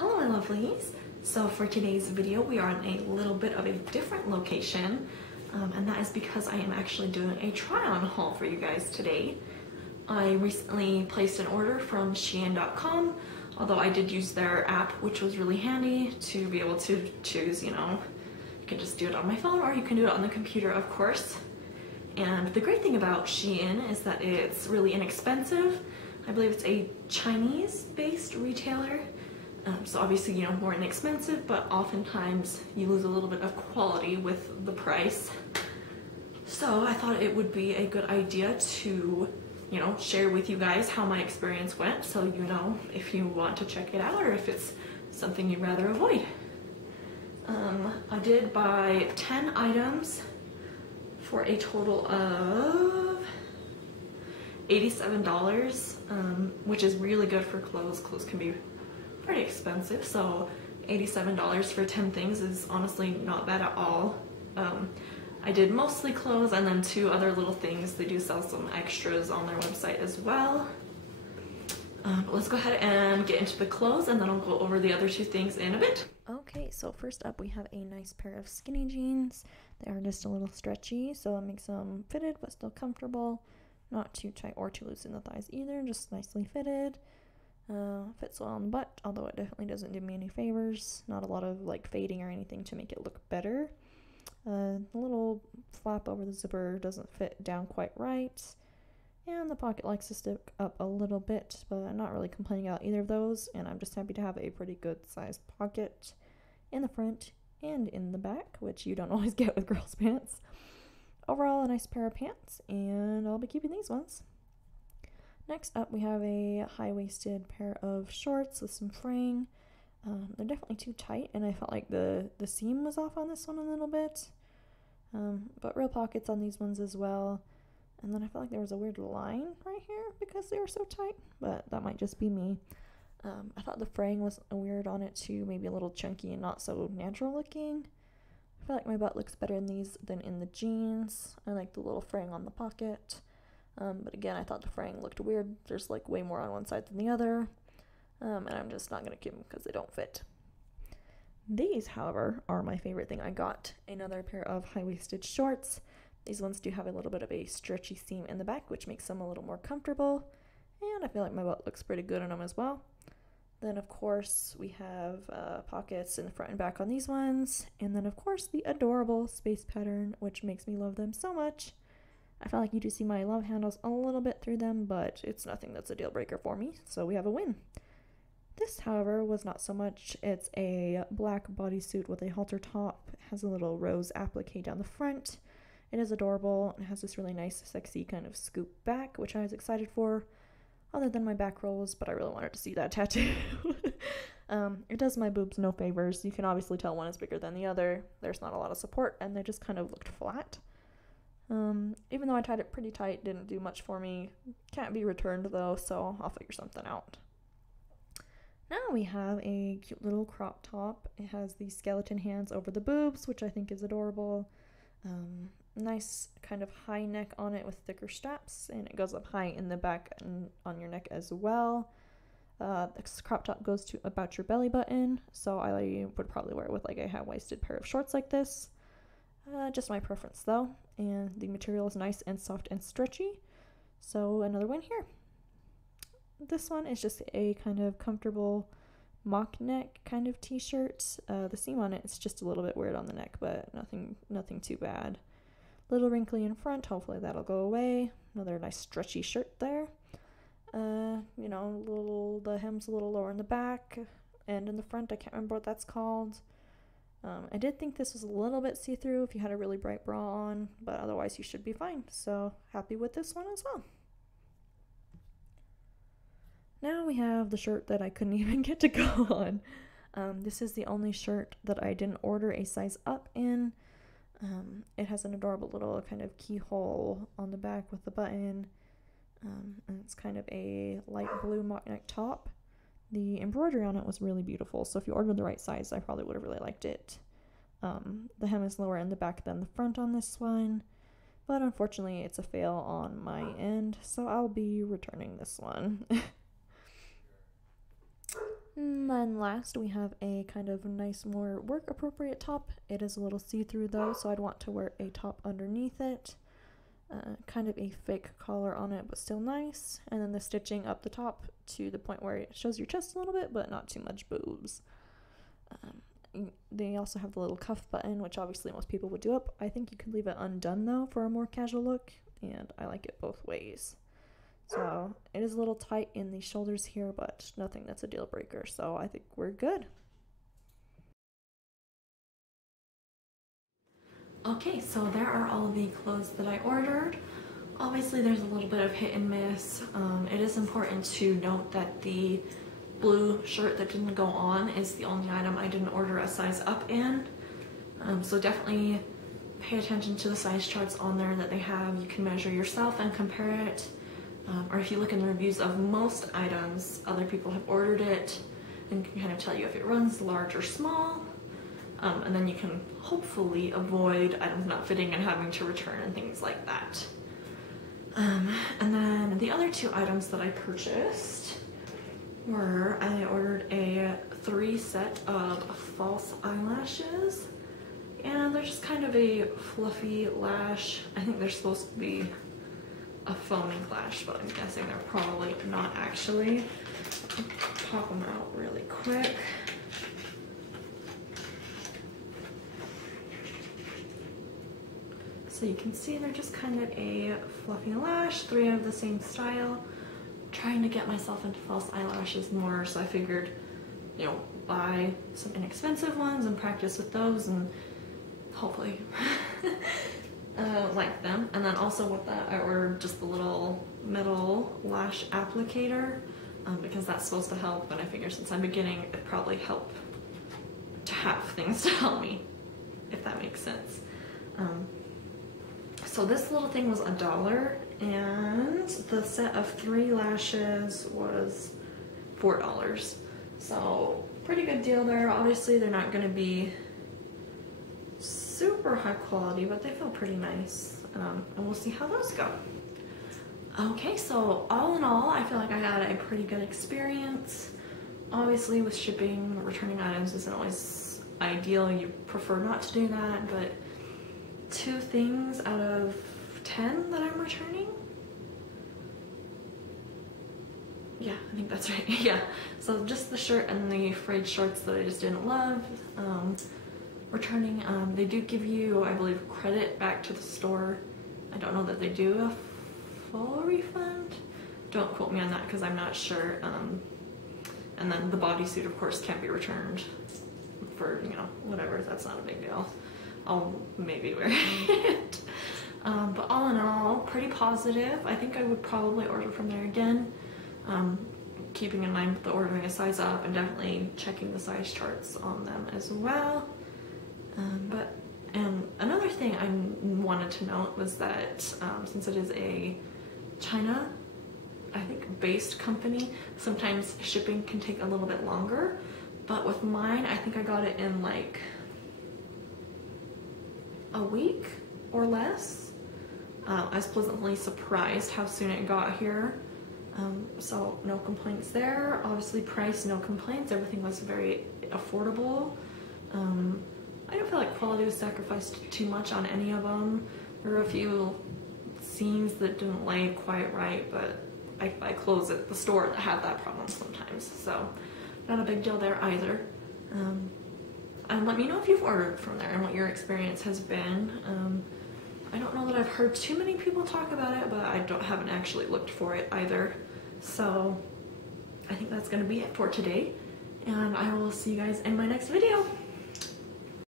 Hello my lovelies! So for today's video we are in a little bit of a different location and that is because I am actually doing a try-on haul for you guys today. I recently placed an order from SHEIN.com, although I did use their app, which was really handy to be able to choose, you can just do it on my phone or you can do it on the computer, of course. And the great thing about SHEIN is that it's really inexpensive. I believe it's a Chinese-based retailer. So obviously, more inexpensive, but oftentimes you lose a little bit of quality with the price. So I thought it would be a good idea to, share with you guys how my experience went, so you know if you want to check it out or if it's something you'd rather avoid. I did buy 10 items for a total of $87, which is really good for clothes. Clothes can be pretty expensive, so $87 for 10 things is honestly not bad at all. I did mostly clothes and then 2 other little things. They do sell some extras on their website as well. But let's go ahead and get into the clothes and then I'll go over the other 2 things in a bit. Okay, so first up we have a nice pair of skinny jeans. They are just a little stretchy, so it makes them fitted but still comfortable. Not too tight or too loose in the thighs either, just nicely fitted. Fits well on the butt, although it definitely doesn't do me any favors. Not a lot of fading or anything to make it look better. The little flap over the zipper doesn't fit down quite right. And the pocket likes to stick up a little bit, but I'm not really complaining about either of those. And I'm just happy to have a pretty good sized pocket in the front and in the back, which you don't always get with girls' pants. Overall, a nice pair of pants, and I'll be keeping these ones. Next up, we have a high-waisted pair of shorts with some fraying. They're definitely too tight, and I felt like the seam was off on this one a little bit. But real pockets on these ones as well. And then I felt like there was a weird line right here because they were so tight, but that might just be me. I thought the fraying was weird on it too, maybe a little chunky and not so natural looking. I feel like my butt looks better in these than in the jeans. I like the little fraying on the pocket. But again, I thought the fraying looked weird. There's way more on one side than the other. And I'm just not going to keep them because they don't fit. These, however, are my favorite thing. I got another pair of high-waisted shorts. These ones do have a little bit of a stretchy seam in the back, which makes them a little more comfortable. And I feel like my butt looks pretty good in them as well. Then, of course, we have pockets in the front and back on these ones. And then, of course, the adorable space pattern, which makes me love them so much. I feel like you do see my love handles a little bit through them, but it's nothing that's a deal breaker for me, so we have a win. This, however, was not so much. It's a black bodysuit with a halter top. It has a little rose applique down the front. It is adorable and has this really nice, sexy kind of scoop back, which I was excited for, other than my back rolls, but I really wanted to see that tattoo. It does my boobs no favors. You can obviously tell one is bigger than the other. There's not a lot of support, and they just kind of looked flat. Even though I tied it pretty tight, didn't do much for me. Can't be returned though, so I'll figure something out. Now we have a cute little crop top. It has these skeleton hands over the boobs, which I think is adorable. Nice kind of high neck on it with thicker straps, and it goes up high in the back and on your neck as well. This crop top goes to about your belly button, so I would probably wear it with a high-waisted pair of shorts like this. Just my preference though, and the material is nice and soft and stretchy, so another win here. This one is just a kind of comfortable mock neck kind of t-shirt. The seam on it is just a little bit weird on the neck, but nothing too bad. Little wrinkly in front, hopefully that'll go away. Another nice stretchy shirt there. The hem's a little lower in the back and in the front. I can't remember what that's called. I did think this was a little bit see-through if you had a really bright bra on, but otherwise you should be fine. So happy with this one as well. Now we have the shirt that I couldn't even get to go on. This is the only shirt that I didn't order a size up in. It has an adorable little kind of keyhole on the back with the button. And it's kind of a light blue mock neck top. The embroidery on it was really beautiful, so if you ordered the right size, I probably would have really liked it. The hem is lower in the back than the front on this one, but unfortunately it's a fail on my end, so I'll be returning this one. And then last we have a kind of nice, more work appropriate top. It is a little see-through though, so I'd want to wear a top underneath it. Kind of a fake collar on it, but still nice. And then the stitching up the top to the point where it shows your chest a little bit, but not too much boobs. They also have the little cuff button, which obviously most people would do up. I think you could leave it undone though for a more casual look, and I like it both ways. So it is a little tight in the shoulders here, but nothing that's a deal breaker, so I think we're good. Okay, so there are all of the clothes that I ordered. Obviously there's a little bit of hit and miss. It is important to note that the blue shirt that didn't go on is the only item I didn't order a size up in. So definitely pay attention to the size charts on there that they have. You can measure yourself and compare it. Or if you look in the reviews of most items, other people have ordered it and can kind of tell you if it runs large or small. And then you can hopefully avoid items not fitting and having to return and things like that. And then the other two items that I purchased were, I ordered a 3 set of false eyelashes, and they're just kind of a fluffy lash. I think they're supposed to be a foaming lash, but I'm guessing they're probably not actually. I'll pop them out really quick. So you can see they're just kind of a fluffy lash, 3 of the same style. I'm trying to get myself into false eyelashes more, so I figured, you know, buy some inexpensive ones and practice with those and hopefully like them. And then also with that, I ordered just the little metal lash applicator because that's supposed to help, and I figure since I'm beginning, it'd probably help to have things to help me, if that makes sense. So this little thing was $1, and the set of 3 lashes was $4. So pretty good deal there. Obviously they're not going to be super high quality, but they feel pretty nice, and we'll see how those go. Okay, so all in all, I feel like I had a pretty good experience. Obviously with shipping, returning items isn't always ideal. You prefer not to do that, but 2 things out of 10 that I'm returning. Yeah, I think that's right. Yeah, so just the shirt and the frayed shorts that I just didn't love. Returning, they do give you, I believe, credit back to the store. I don't know that they do a full refund. Don't quote me on that because I'm not sure. And then the bodysuit, of course, can't be returned for, you know, whatever. That's not a big deal. I'll maybe wear it. But all in all, pretty positive. I think I would probably order from there again. Keeping in mind the ordering a size up and definitely checking the size charts on them as well. And another thing I wanted to note was that since it is a China, I think, based company, sometimes shipping can take a little bit longer. But with mine, I think I got it in like a week or less. I was pleasantly surprised how soon it got here. So no complaints there. Obviously price, no complaints. Everything was very affordable. I don't feel like quality was sacrificed too much on any of them. There were a few seams that didn't lay quite right, but I buy clothes at the store that have that problem sometimes, so not a big deal there either. And let me know if you've ordered from there and what your experience has been. I don't know that I've heard too many people talk about it, but I haven't actually looked for it either. So I think that's going to be it for today, and I will see you guys in my next video.